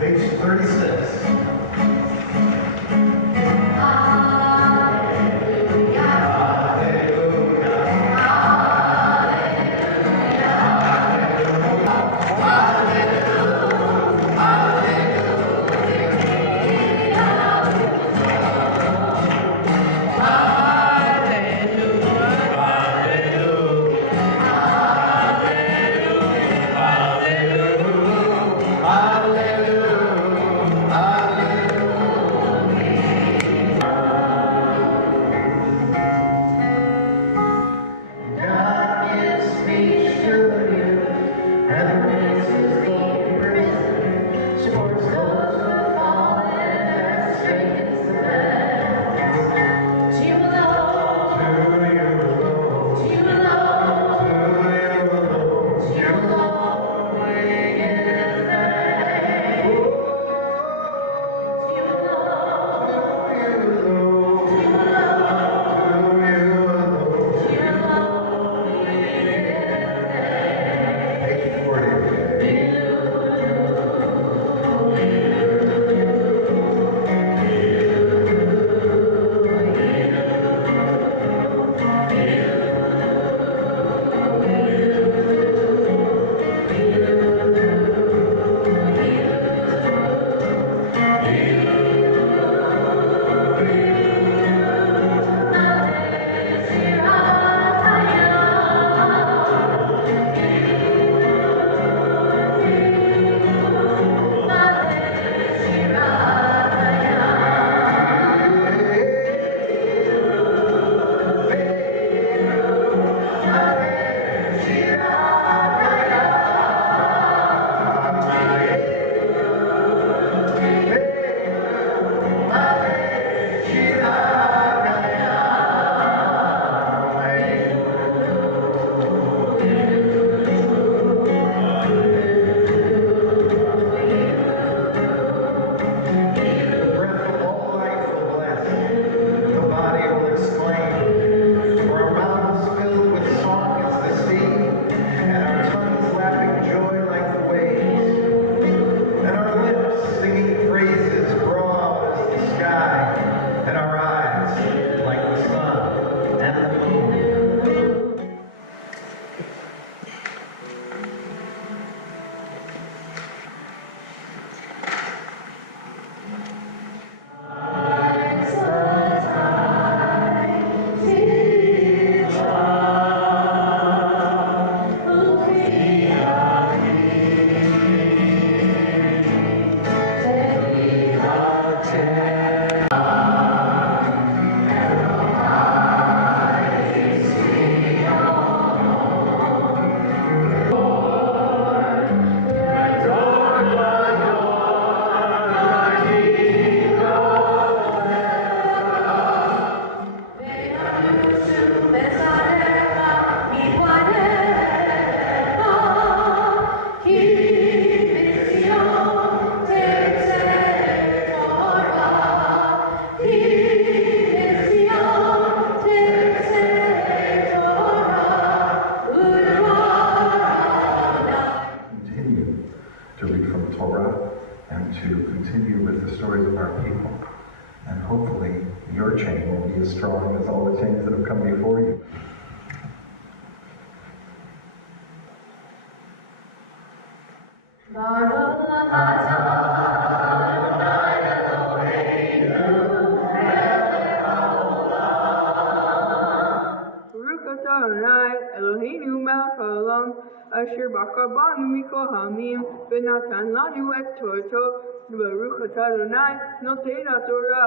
Page 36. To read from Torah and to continue with the stories of our people. And hopefully your chain will be as strong as all the chains that have come before you. Eloheinu melech haolam, asher bachar banu mikol ha'amim, v'natan lanu et Torto, Baruch atah Adonai, noten haTorah.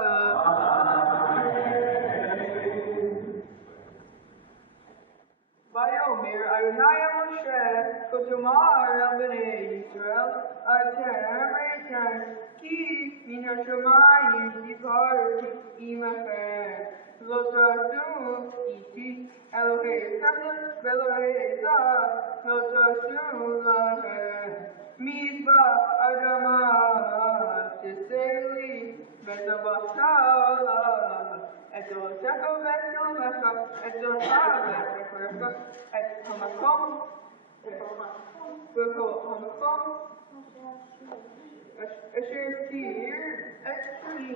Vayomer Adonai el Moshe, Kotomar el bnei Yisrael, atem reitan, ki min hashamayim divarti imachem. Lo tashu iti Elohei Samson ve'Elohei Zah, lo tashu lahem. Mitzvah Adama teseli v'tavasala. Et Elohecha v'Elohecha, et Elohecha v'Elohecha, et hamakom, asher tir etzli,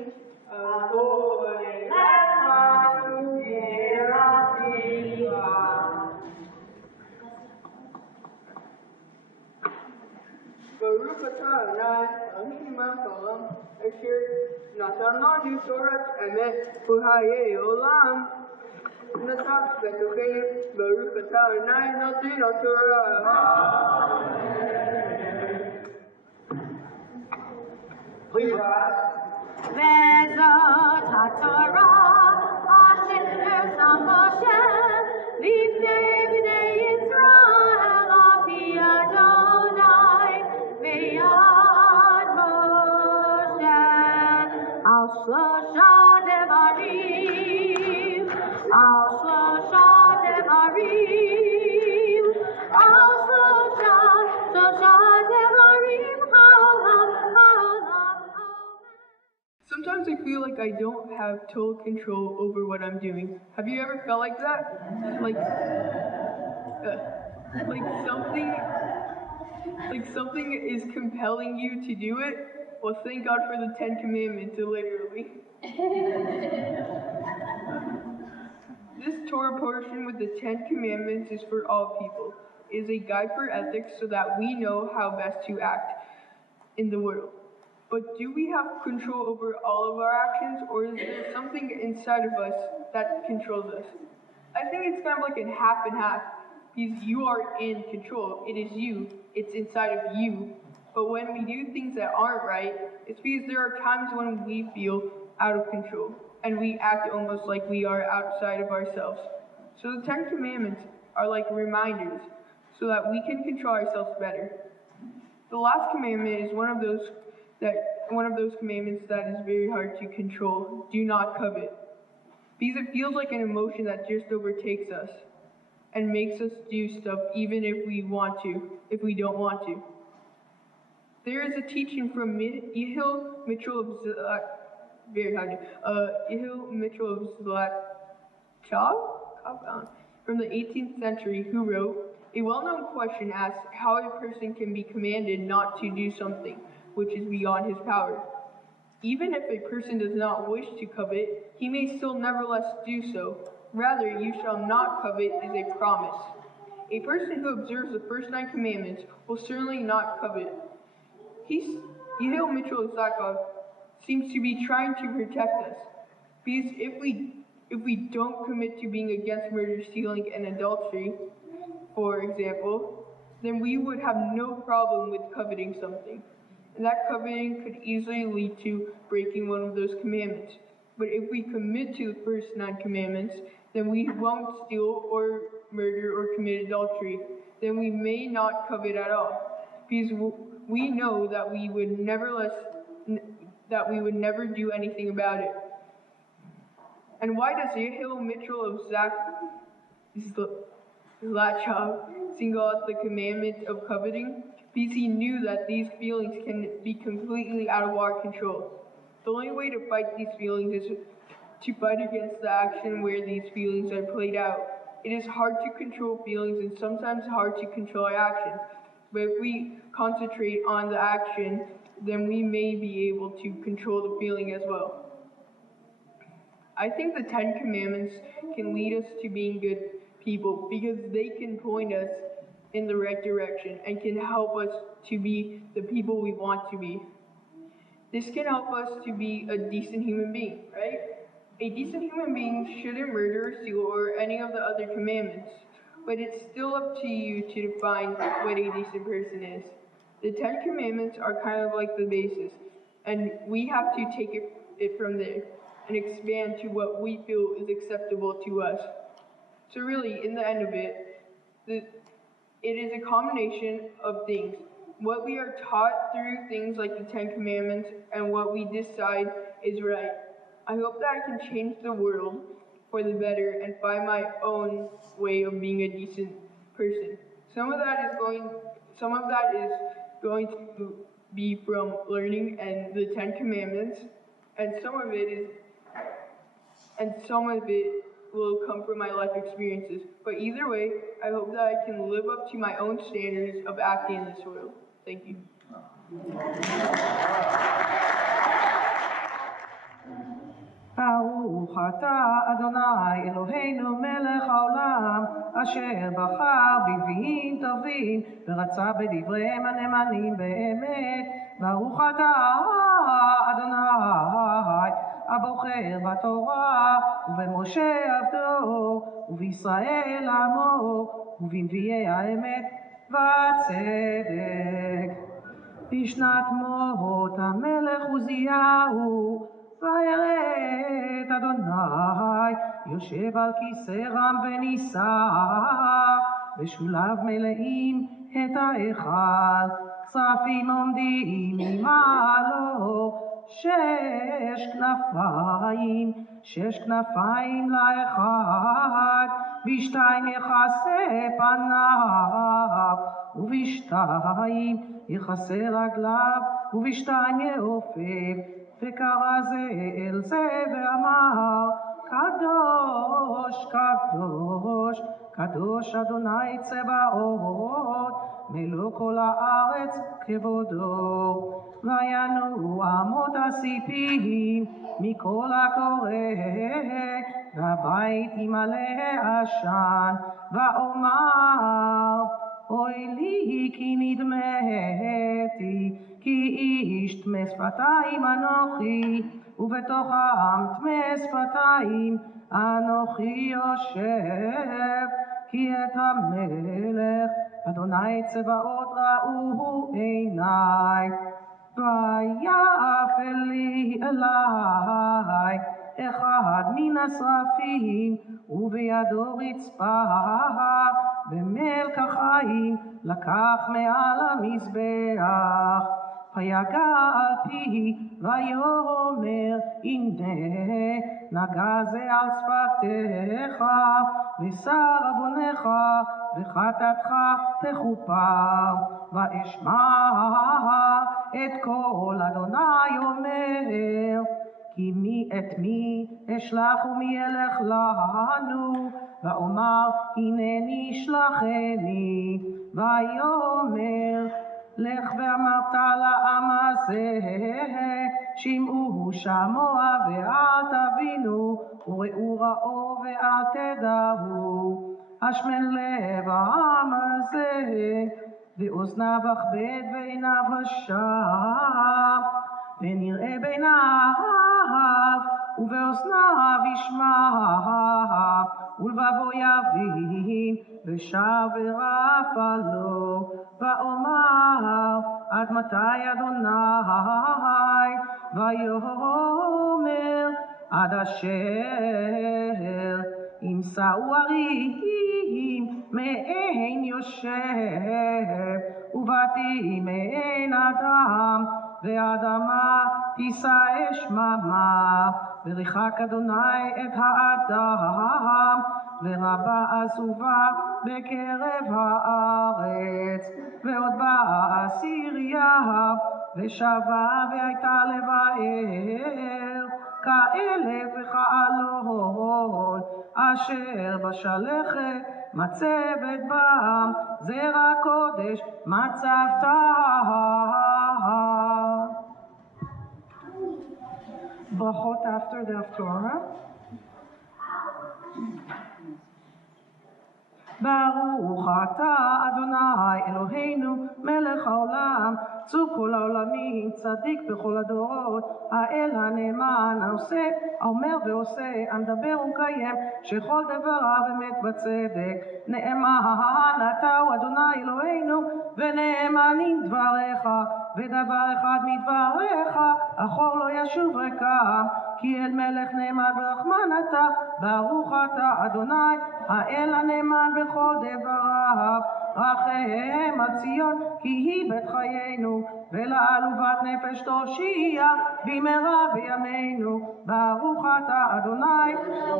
avoy lachman yerafiva. Baruch atah Adonai, Elohim haolam, asher natan lanu Torat emet u'hayei olam. Natach betocheim, Baruch atah Adonai, noten haTorah. Please rise. Vezot haTorah, asher nirtzah Moshe, lifnei bnei Yisrael, api Adonai, ve'ad Moshe, al shlosha devarim, al shlosha devarim, al shlosha devarim, haolam, haolam. Sometimes I feel like I don't have total control over what I'm doing. Have you ever felt like that? Like something is compelling you to do it? Well, thank God for the 10 Commandments, literally. This Torah portion with the 10 Commandments is for all people. It is a guide for ethics so that we know how best to act in the world. But do we have control over all of our actions, or is there something inside of us that controls us? I think it's kind of like a half and half, because you are in control. It is you. It's inside of you. But when we do things that aren't right, it's because there are times when we feel out of control, and we act almost like we are outside of ourselves. So the 10 Commandments are like reminders, so that we can control ourselves better. The last commandment is one of those commandments that is very hard to control. Do not covet. Because it feels like an emotion that just overtakes us and makes us do stuff even if we don't want to. There is a teaching from Yehiel Mitchell of Zlatchov from the 18th century, who wrote, "A well-known question asks how a person can be commanded not to do something which is beyond his power. Even if a person does not wish to covet, he may still nevertheless do so. Rather, you shall not covet is a promise. A person who observes the first 9 commandments will certainly not covet." Yehiel Mitchell Zakov seems to be trying to protect us, because if we don't commit to being against murder, stealing, and adultery, for example, then we would have no problem with coveting something. And that coveting could easily lead to breaking one of those commandments. But if we commit to the first 9 commandments, then we won't steal or murder or commit adultery. Then we may not covet at all, because we know that we would never do anything about it. And why does Yehiel Mitchell of Zlatchov single out the commandment of coveting? Because he knew that these feelings can be completely out of our control. The only way to fight these feelings is to fight against the action where these feelings are played out. It is hard to control feelings and sometimes hard to control our actions. But if we concentrate on the action, then we may be able to control the feeling as well. I think the 10 Commandments can lead us to being good people because they can point us in the right direction and can help us to be the people we want to be. This can help us to be a decent human being, right? A decent human being shouldn't murder or steal or any of the other commandments, but it's still up to you to define what a decent person is. The 10 Commandments are kind of like the basis, and we have to take it from there and expand to what we feel is acceptable to us. So really, in the end of it is a combination of things. What we are taught through things like the 10 Commandments and what we decide is right. I hope that I can change the world for the better and find my own way of being a decent person. Some of that is going to be from learning and the 10 Commandments, and some of it will come from my life experiences. But either way, I hope that I can live up to my own standards of acting in this world. Thank you. אתה אדוני אלוהינו מלך העולם אשר בחר בנביאים טובים ורצה בדבריהם הנאמנים באמת. ברוך אתה אדוני הבוחר בתורה ובמשה עבדו ובישראל עמו ובנביאי האמת והצדק. בשנת מות המלך עוזיהו ויראת אדוני יושב על כיסא רם ונישא ושוליו מלאים את ההיכל כספים עומדים ממעלו שש כנפיים לאחד בשתיים יכסה פניו ובשתיים יכסה רגליו ובשתיים יעופף וקרא זה אל זה ואמר קדוש קדוש קדוש אדוני צבאות מלוא כל הארץ כבודו. וינועו אמות הסיפים מכל הקורא והבית ימלא עשן ואומר אוי לי כי נדמתי כי איש טמא שפתיים אנוכי ובתוכם טמא שפתיים אנוכי יושב כי את המלך אדוני צבאות ראו עיניי. ויפל לי אלי אחד מן השרפים ובידו רצפה במלך החיים לקח מעל המזבח ויגע על פי ויאמר הנה נגע זה על שפתיך ושר עוונך וחטאתך תכופר. ואשמע את קול אדוני אומר כי מי אשלח ומי ילך לנו ואומר הנני שלחני. ויאמר לך ואמרת לעם הזה שמעו שמוע ואל תבינו וראו ראו ואל תדעו. השמן לב העם הזה ואוזניו אכבד ועיניו השם ונראה בעיניו ובאוזניו ישמע ולבבו יבין ושב ורפא לו. ואומר עד מתי אדוני ויאמר עד אשר ימצאו ערים מעין יושב ובתים מעין אדם ואדמה תישא שממה. וריחק אדוני את האדם ורבה עזובה בקרב הארץ. ועוד באה סיריה ושבה והייתה לבאר כאלף וכאלון אשר בשלכת מצבת בם זרע קודש מצבתה. ברכות after the Torah. ברוך אתה אדוני אלוהינו מלך העולם צור כל העולמים צדיק בכל הדורות האל הנאמן העושה האומר ועושה המדבר ומקיים שכל דבריו אמת וצדק. נאמן אתה הוא אדוני אלוהינו ונאמנים דבריך ודבר אחד מדבריך אחור לא ישוב ריקם כי אל מלך נאמן ורחמן אתה. ברוך אתה אדוני האל הנאמן בכל דבריו. רחם על ציון כי היא בית חיינו ולעלובת נפש תושיע במהרה בימינו. ברוך אתה אדוני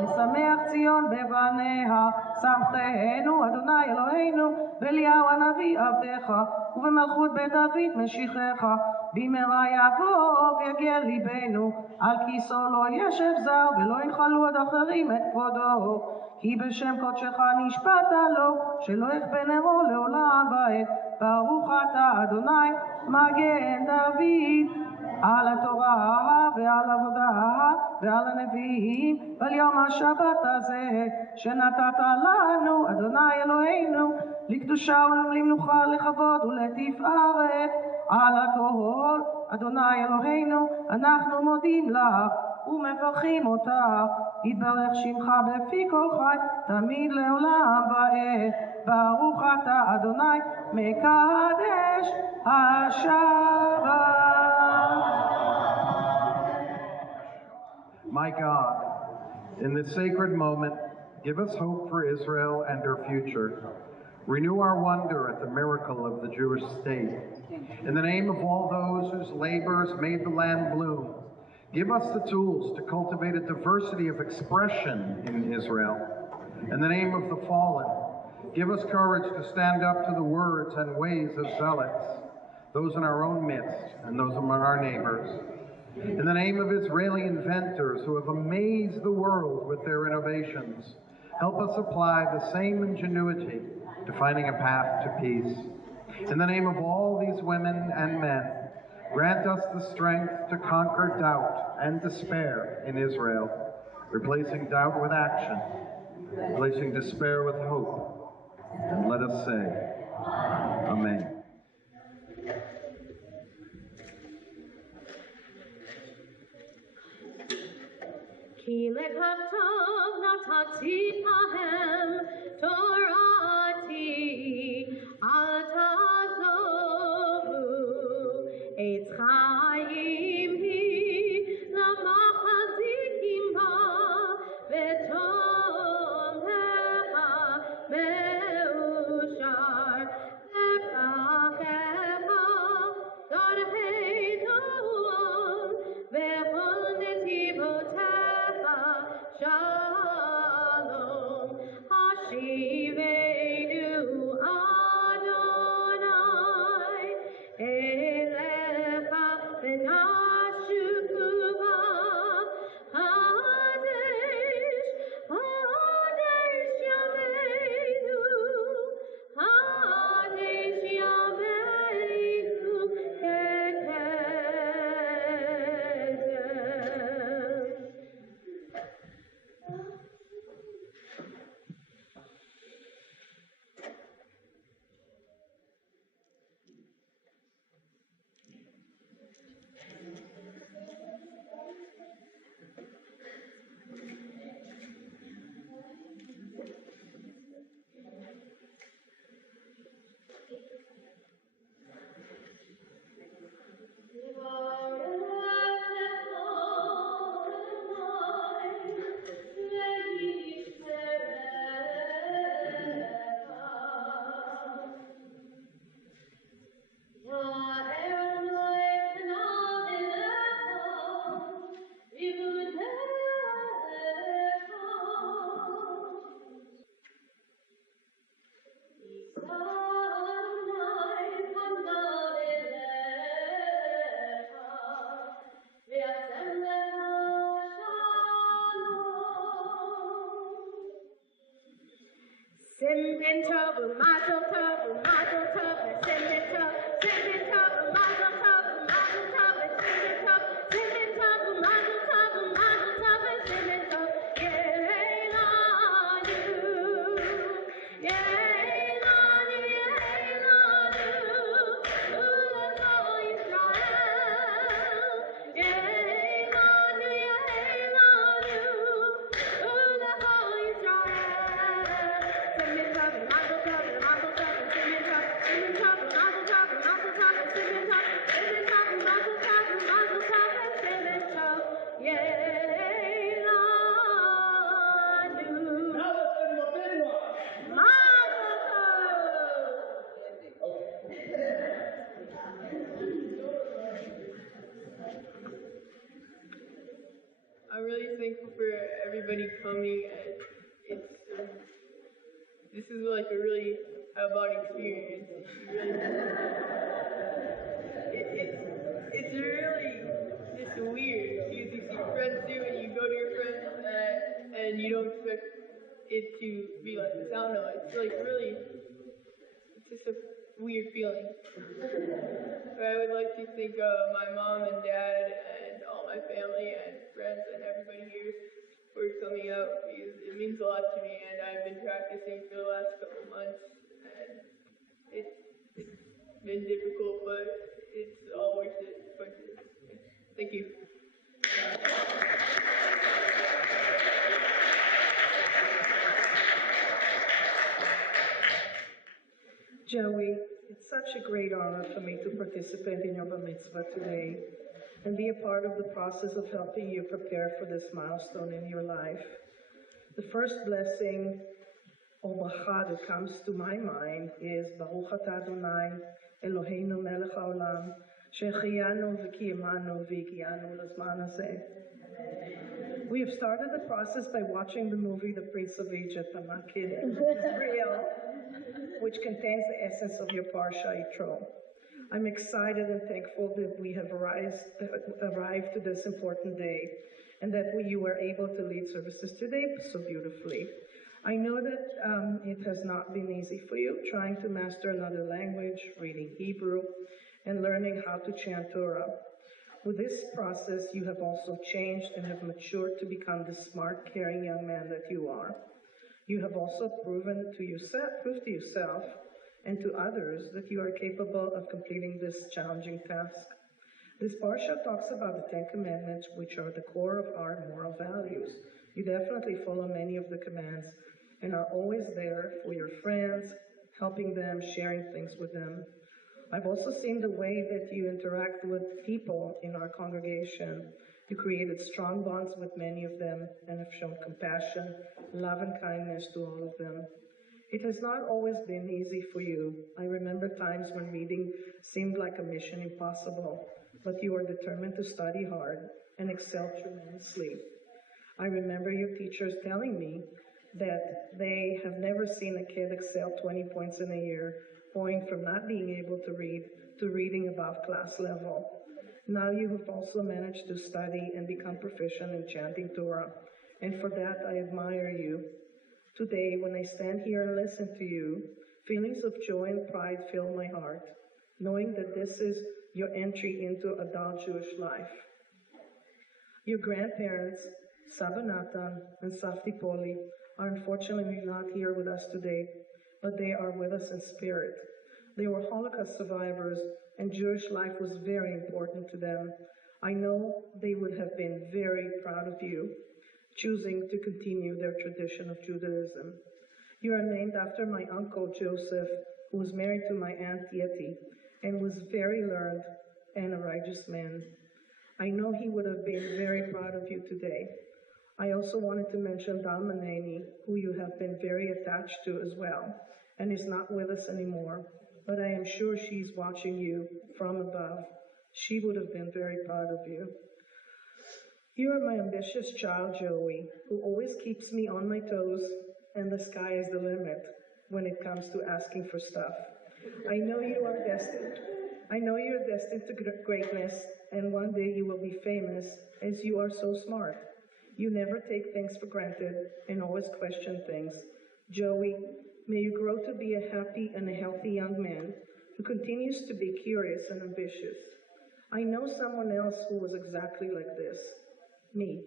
משמח ציון בבניה. שמחנו אדוני אלוהינו באליהו הנביא עבדך ובמלכות בית דוד משיחך. במהרה יבוא ויגיע ליבנו על כיסו לא ישב זר ולא ינחלו עוד אחרים את כבודו כי בשם קודשך נשבעת לו שלא יכבה נרו לעולם ועד. ברוך אתה אדוני מגן דוד על התורה ועל עבודה ועל הנביאים ועל יום השבת הזה שנתת לנו אדוני אלוהינו לקדושה ולמנוחה לכבוד ולתפארת על הכל אדוני אלוהינו אנחנו מודים לך ומברכים אותך יתברך שמך בפי כל חי תמיד לעולם ועד ברוך אתה אדוני מקדש השבת. My God, in this sacred moment, give us hope for Israel and her future. Renew our wonder at the miracle of the Jewish state. In the name of all those whose labors made the land bloom, give us the tools to cultivate a diversity of expression in Israel. In the name of the fallen, give us courage to stand up to the words and ways of zealots, those in our own midst and those among our neighbors. In the name of Israeli inventors who have amazed the world with their innovations, help us apply the same ingenuity to finding a path to peace. In the name of all these women and men, grant us the strength to conquer doubt and despair in Israel, replacing doubt with action, replacing despair with hope. And let us say, Amen. Ki lekach tov natati lahem Torati al tazovu et chaim hi lamachadikim ba vetom lecha meushar lechachecha darheinu vechol netivotecha Shalom, Hashivenu Adonai, Elecha v'nashuva, Hadesh, Hadesh Yameinu, Hadesh Yameinu, Kekedesh. Simbin tov, mazel tov, mazel tov, simbin tov, mazel tov, mazel tov, simbin tov, mazel tov, simbin tov, Yeilanu, Yeilanu, Ulecho Yisrael, Yeilanu, Ulecho Yisrael. I'm really thankful for everybody coming, and this is like a really out-of-body experience. It's really just weird because you see friends do and you go to your friends and you don't expect it to be like this. I don't know. It's like really, it's just a weird feeling. But I would like to thank my mom and dad and all my family and friends and everybody out because it means a lot to me, and I've been practicing for the last couple months, and it's been difficult, but it's all worth it. Thank you. Joey, it's such a great honor for me to participate in your bar mitzvah today and be a part of the process of helping you prepare for this milestone in your life. The first blessing or bracha that comes to my mind is Baruch Atah Adonai Eloheinu melech haolam שהחיינו וקיימנו והגיענו לזמן הזה. We have started the process by watching the movie The Prince of Egypt. I'm not kidding. It's real. Which contains the essence of your Parsha Yitro. I'm excited and thankful that we have arrived to this important day and that you were able to lead services today so beautifully. I know that it has not been easy for you trying to master another language, reading Hebrew, and learning how to chant Torah. With this process, you have also changed and have matured to become the smart, caring young man that you are. You have also proved to yourself and to others that you are capable of completing this challenging task. This parsha talks about the 10 commandments, which are the core of our moral values. You definitely follow many of the commands and are always there for your friends, helping them, sharing things with them. I've also seen the way that you interact with people in our congregation. You created strong bonds with many of them and have shown compassion, love, and kindness to all of them. It has not always been easy for you. I remember times when reading seemed like a mission impossible, but you are determined to study hard and excel tremendously. I remember your teachers telling me that they have never seen a kid excel 20 points in a year, going from not being able to read to reading above class level. Now you have also managed to study and become proficient in chanting Torah, and for that I admire you. Today, when I stand here and listen to you, feelings of joy and pride fill my heart, knowing that this is your entry into adult Jewish life. Your grandparents, Saba Natan and Safti Poli, are unfortunately not here with us today, but they are with us in spirit. They were Holocaust survivors, and Jewish life was very important to them. I know they would have been very proud of you, choosing to continue their tradition of Judaism. You are named after my uncle Joseph, who was married to my aunt Yeti, and was very learned and a righteous man. I know he would have been very proud of you today. I also wanted to mention Dalmaneni, who you have been very attached to as well, and is not with us anymore, but I am sure she's watching you from above. She would have been very proud of you. You are my ambitious child, Joey, who always keeps me on my toes, and the sky is the limit when it comes to asking for stuff. I know you're destined to greatness, and one day you will be famous, as you are so smart. You never take things for granted and always question things. Joey, may you grow to be a happy and a healthy young man who continues to be curious and ambitious. I know someone else who was exactly like this. Me.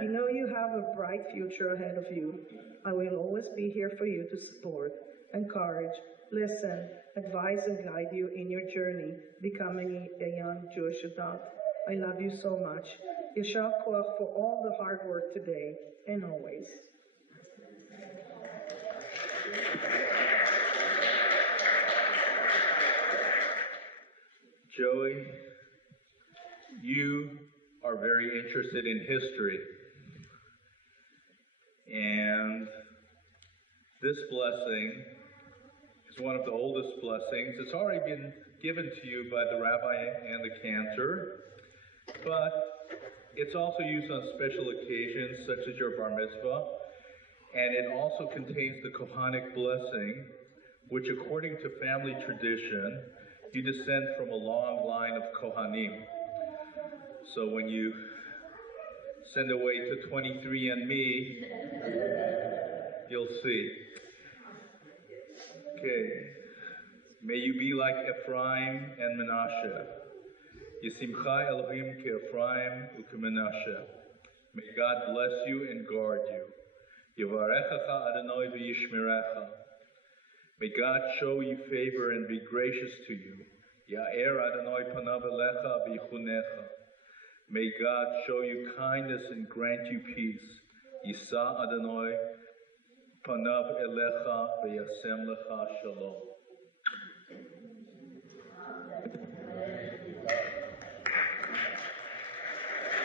I know you have a bright future ahead of you. I will always be here for you to support, encourage, listen, advise, and guide you in your journey becoming a young Jewish adult. I love you so much. Yashar Koach for all the hard work today and always. Joey, you are very interested in history, and this blessing is one of the oldest blessings. It's already been given to you by the rabbi and the cantor, but it's also used on special occasions such as your bar mitzvah, and it also contains the Kohanic blessing, which according to family tradition, you descend from a long line of Kohanim. So when you send away to 23andMe, you'll see. Okay. May you be like Ephraim and Menashe. Yisimcha Elohim ke Ephraim uke Menashe. May God bless you and guard you. Yevarechecha Adonai v'yishmerecha. May God show you favor and be gracious to you. Ya'er Adonai panav elecha v'yichunecha. May God show you kindness and grant you peace. Yisa Adonai panav elecha v'yasem lecha shalom.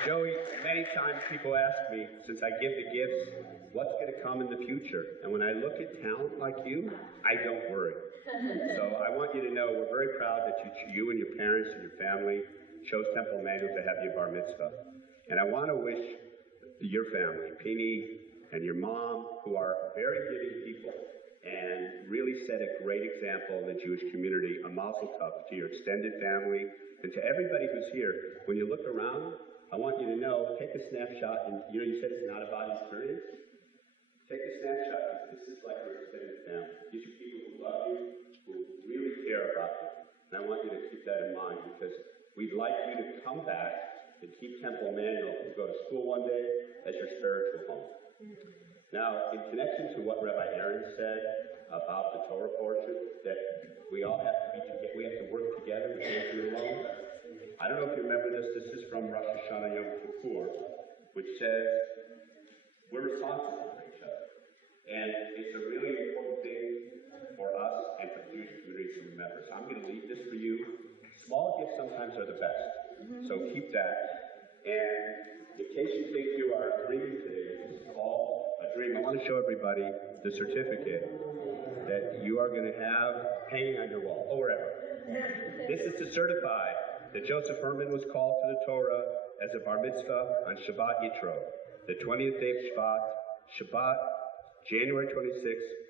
Joey, many times people ask me, since I give the gifts, what's going to come in the future? And when I look at talent like you, I don't worry. So I want you to know we're very proud that you and your parents and your family chose Temple Emmanuel to have your bar mitzvah. And I want to wish your family, Pini and your mom, who are very giving people and really set a great example in the Jewish community, a mazel tov to your extended family and to everybody who's here. When you look around, I want you to know, take a snapshot, and you said it's not about experience. Take a snapshot, because this is like your extended family. These are people who love you, who really care about you. And I want you to keep that in mind, because we'd like you to come back and keep Temple Emmanuel and go to school one day as your spiritual home. Now, in connection to what Rabbi Aaron said about the Torah portion, that we all have to be together, we have to work together, we can't do it alone. I don't know if you remember this. This is from Rosh Hashanah Yom Kippur, which says we're responsible for each other. And it's a really important thing for us and for the Jewish community to remember. So I'm going to leave this for you. Small gifts sometimes are the best. So keep that. And in case you think you are dreaming today, this is all a dream. I want to show everybody the certificate that you are going to have hanging on your wall, or wherever. This is to certify that Joseph Herman was called to the Torah as a bar mitzvah on Shabbat Yitro, the 20th day of Shabbat, January 26,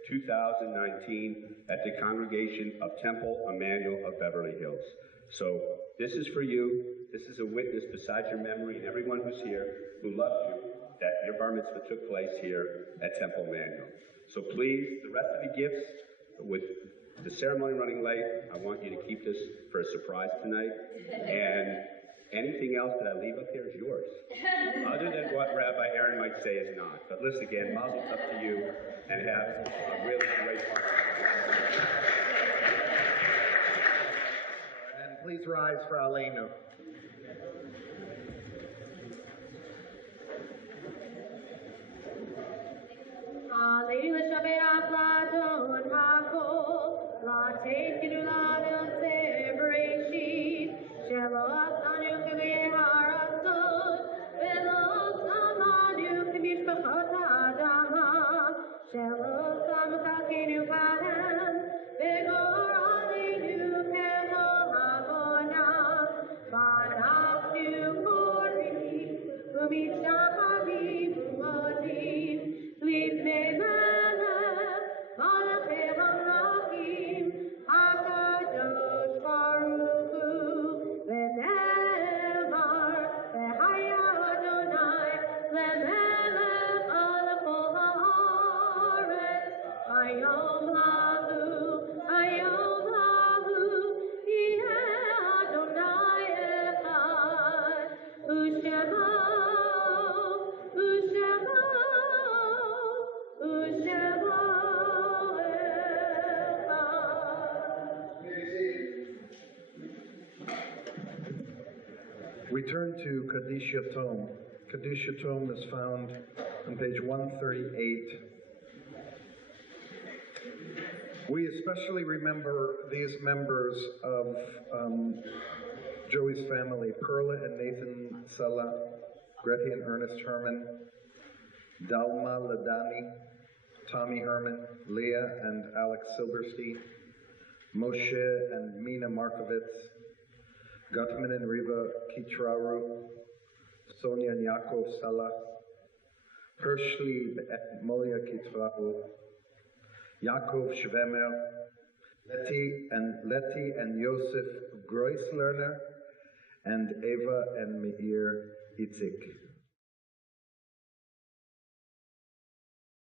2019, at the congregation of Temple Emmanuel of Beverly Hills. So this is for you. This is a witness besides your memory and everyone who's here who loved you, that your bar mitzvah took place here at Temple Emmanuel. So please, the rest of the gifts, with the ceremony running late, I want you to keep this for a surprise tonight. And anything else that I leave up here is yours. Other than what Rabbi Aaron might say is not. But listen again, mazel tov to you, and have a really great party. And please rise for Aleinu. Aleinu l'shabeach l'adon hakol, l'ateit gidulah l'yoseh bereshit, shelo asanu k'v'yeh haratzon, v'lo samanu k'mishpachot ha'adama, shelo sam chalkeinu kahem, v'gor aleinu k'chol ha'avona, v'anachnu korim, u'mitzahavim u'modim, Livnei Melech, Malachei Hamlachim, HaKadosh Baruch Hu, V'ne'emar, V'haya Adonai, Lemelech al kol ha'aretz, Hayom hahu, Yeh Adonai echad, U'Shema, We turn to Kaddish Yatom. Kaddish Yatom is found on page 138. We especially remember these members of Joey's family, Perla and Nathan Sala, Greti and Ernest Herman, Dalma Ladani, Tommy Herman, Leah and Alex Silberstein, Moshe and Mina Markovitz, Gutman and Riva Kitraru, Sonia and Yaakov Sala, Hershli and Molia Kitraru, Yaakov Shvemer, Letty and Yosef Groislerner, and Eva and Meir Itzik.